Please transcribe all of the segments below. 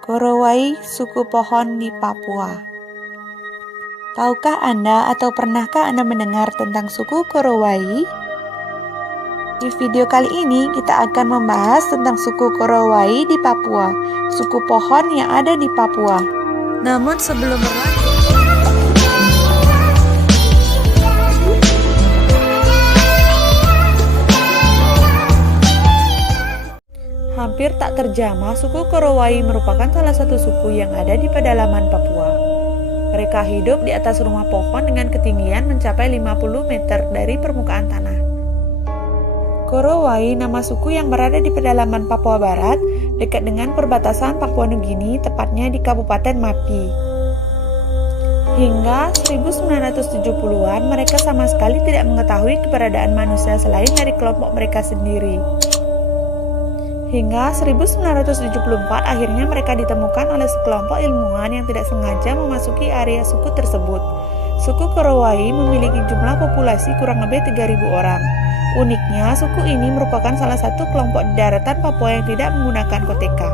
Korowai, suku pohon di Papua. Tahukah Anda atau pernahkah Anda mendengar tentang suku Korowai? Di video kali ini kita akan membahas tentang suku Korowai di Papua, suku pohon yang ada di Papua. Namun sebelum berlanjut, hampir tak terjamah, suku Korowai merupakan salah satu suku yang ada di pedalaman Papua. Mereka hidup di atas rumah pohon dengan ketinggian mencapai 50 meter dari permukaan tanah. Korowai nama suku yang berada di pedalaman Papua Barat, dekat dengan perbatasan Papua Nugini, tepatnya di Kabupaten Mapi. Hingga 1970-an, mereka sama sekali tidak mengetahui keberadaan manusia selain dari kelompok mereka sendiri. Hingga 1974 akhirnya mereka ditemukan oleh sekelompok ilmuwan yang tidak sengaja memasuki area suku tersebut. Suku Korowai memiliki jumlah populasi kurang lebih 3.000 orang. Uniknya, suku ini merupakan salah satu kelompok di daratan Papua yang tidak menggunakan koteka.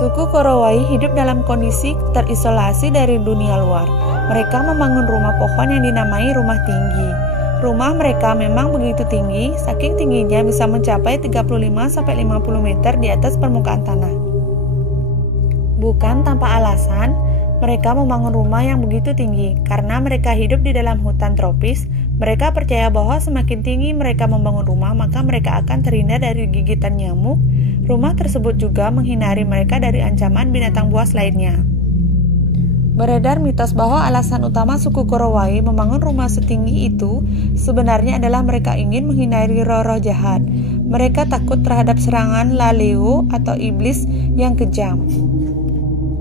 Suku Korowai hidup dalam kondisi terisolasi dari dunia luar. Mereka membangun rumah pohon yang dinamai rumah tinggi. Rumah mereka memang begitu tinggi, saking tingginya bisa mencapai 35-50 meter di atas permukaan tanah. Bukan tanpa alasan, mereka membangun rumah yang begitu tinggi. Karena mereka hidup di dalam hutan tropis, mereka percaya bahwa semakin tinggi mereka membangun rumah, maka mereka akan terhindar dari gigitan nyamuk. Rumah tersebut juga menghindari mereka dari ancaman binatang buas lainnya. Beredar mitos bahwa alasan utama suku Korowai membangun rumah setinggi itu sebenarnya adalah mereka ingin menghindari roh-roh jahat. Mereka takut terhadap serangan Laleo atau iblis yang kejam.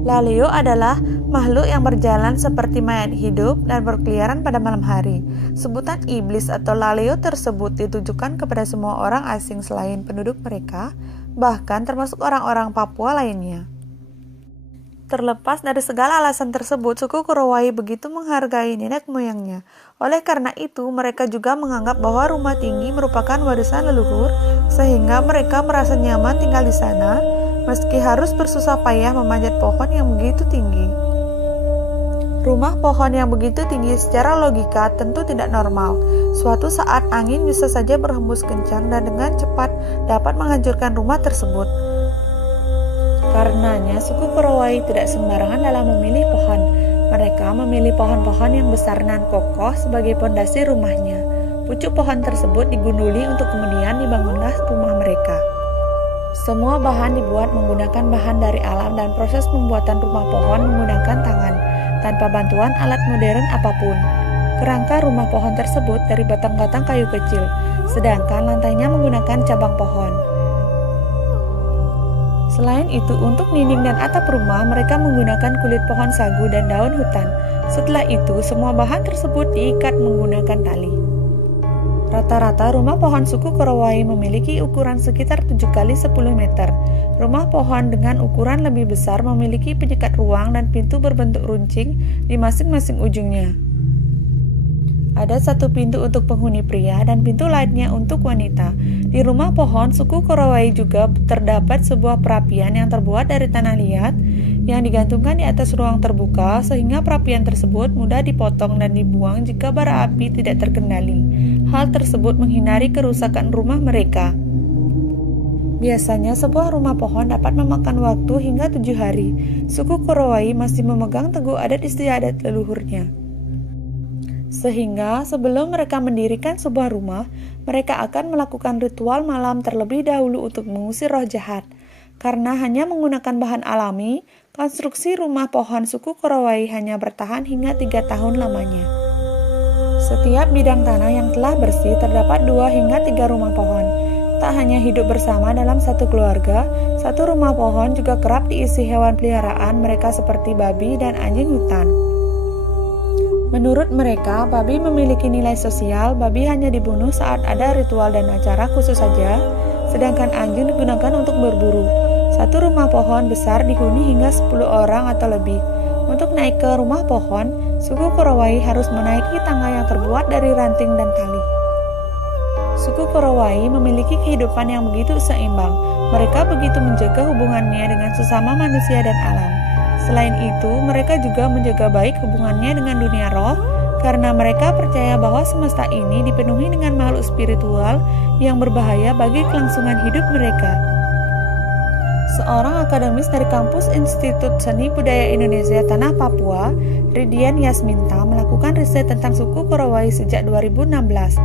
Laleo adalah makhluk yang berjalan seperti mayat hidup dan berkeliaran pada malam hari. Sebutan iblis atau Laleo tersebut ditujukan kepada semua orang asing selain penduduk mereka, bahkan termasuk orang-orang Papua lainnya. Terlepas dari segala alasan tersebut, suku Korowai begitu menghargai nenek moyangnya. Oleh karena itu, mereka juga menganggap bahwa rumah tinggi merupakan warisan leluhur, sehingga mereka merasa nyaman tinggal di sana, meski harus bersusah payah memanjat pohon yang begitu tinggi. Rumah pohon yang begitu tinggi secara logika tentu tidak normal. Suatu saat angin bisa saja berhembus kencang dan dengan cepat dapat menghancurkan rumah tersebut. Karenanya, suku Korowai tidak sembarangan dalam memilih pohon. Mereka memilih pohon-pohon yang besar dan kokoh sebagai pondasi rumahnya. Pucuk pohon tersebut digunduli untuk kemudian dibangunlah rumah mereka. Semua bahan dibuat menggunakan bahan dari alam dan proses pembuatan rumah pohon menggunakan tangan, tanpa bantuan alat modern apapun. Kerangka rumah pohon tersebut dari batang-batang kayu kecil, sedangkan lantainya menggunakan cabang pohon. Selain itu, untuk dinding dan atap rumah, mereka menggunakan kulit pohon sagu dan daun hutan. Setelah itu, semua bahan tersebut diikat menggunakan tali. Rata-rata rumah pohon suku Korowai memiliki ukuran sekitar 7 kali 10 meter. Rumah pohon dengan ukuran lebih besar memiliki penyekat ruang dan pintu berbentuk runcing di masing-masing ujungnya. Ada satu pintu untuk penghuni pria dan pintu lainnya untuk wanita. Di rumah pohon suku Korowai juga terdapat sebuah perapian yang terbuat dari tanah liat yang digantungkan di atas ruang terbuka sehingga perapian tersebut mudah dipotong dan dibuang jika bara api tidak terkendali. Hal tersebut menghindari kerusakan rumah mereka. Biasanya sebuah rumah pohon dapat memakan waktu hingga 7 hari. Suku Korowai masih memegang teguh adat istiadat leluhurnya. Sehingga sebelum mereka mendirikan sebuah rumah, mereka akan melakukan ritual malam terlebih dahulu untuk mengusir roh jahat. Karena hanya menggunakan bahan alami, konstruksi rumah pohon suku Korowai hanya bertahan hingga 3 tahun lamanya. Setiap bidang tanah yang telah bersih terdapat 2 hingga 3 rumah pohon. Tak hanya hidup bersama dalam satu keluarga, satu rumah pohon juga kerap diisi hewan peliharaan mereka seperti babi dan anjing hutan. Menurut mereka, babi memiliki nilai sosial. Babi hanya dibunuh saat ada ritual dan acara khusus saja, sedangkan anjing digunakan untuk berburu. Satu rumah pohon besar dihuni hingga 10 orang atau lebih. Untuk naik ke rumah pohon, suku Korowai harus menaiki tangga yang terbuat dari ranting dan tali. Suku Korowai memiliki kehidupan yang begitu seimbang. Mereka begitu menjaga hubungannya dengan sesama manusia dan alam. Selain itu, mereka juga menjaga baik hubungannya dengan dunia roh, karena mereka percaya bahwa semesta ini dipenuhi dengan makhluk spiritual yang berbahaya bagi kelangsungan hidup mereka. Seorang akademis dari kampus Institut Seni Budaya Indonesia Tanah Papua, Ridian Yasminta, melakukan riset tentang suku Korowai sejak 2016.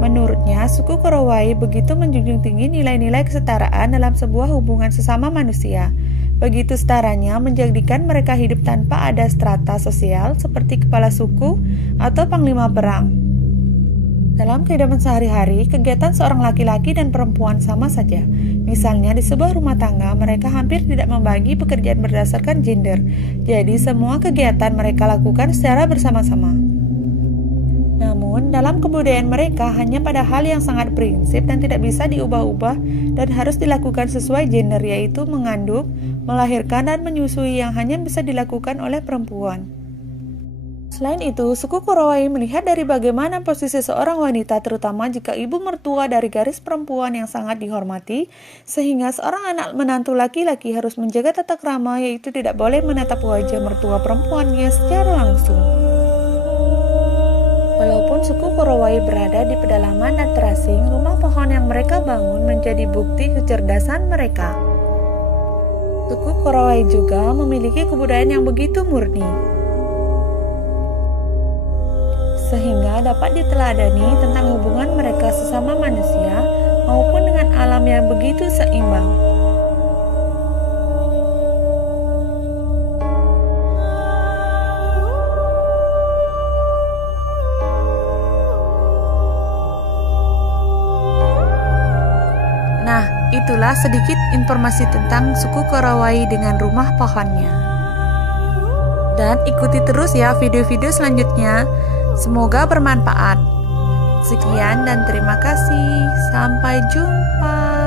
Menurutnya, suku Korowai begitu menjunjung tinggi nilai-nilai kesetaraan dalam sebuah hubungan sesama manusia. Begitu setaranya menjadikan mereka hidup tanpa ada strata sosial seperti kepala suku atau panglima perang. Dalam kehidupan sehari-hari, kegiatan seorang laki-laki dan perempuan sama saja. Misalnya di sebuah rumah tangga, mereka hampir tidak membagi pekerjaan berdasarkan gender. Jadi semua kegiatan mereka lakukan secara bersama-sama. Namun, dalam kebudayaan mereka hanya pada hal yang sangat prinsip dan tidak bisa diubah-ubah dan harus dilakukan sesuai gender, yaitu mengandung, melahirkan, dan menyusui yang hanya bisa dilakukan oleh perempuan. Selain itu, suku Korowai melihat dari bagaimana posisi seorang wanita, terutama jika ibu mertua dari garis perempuan yang sangat dihormati, sehingga seorang anak menantu laki-laki harus menjaga tata krama, yaitu tidak boleh menatap wajah mertua perempuannya secara langsung. Walaupun suku Korowai berada di pedalaman dan terasing, rumah pohon yang mereka bangun menjadi bukti kecerdasan mereka. Suku Korowai juga memiliki kebudayaan yang begitu murni, sehingga dapat diteladani tentang hubungan mereka sesama manusia maupun dengan alam yang begitu seimbang. Nah, itulah sedikit informasi tentang suku Korowai dengan rumah pohonnya. Dan ikuti terus ya video-video selanjutnya. Semoga bermanfaat. Sekian dan terima kasih. Sampai jumpa.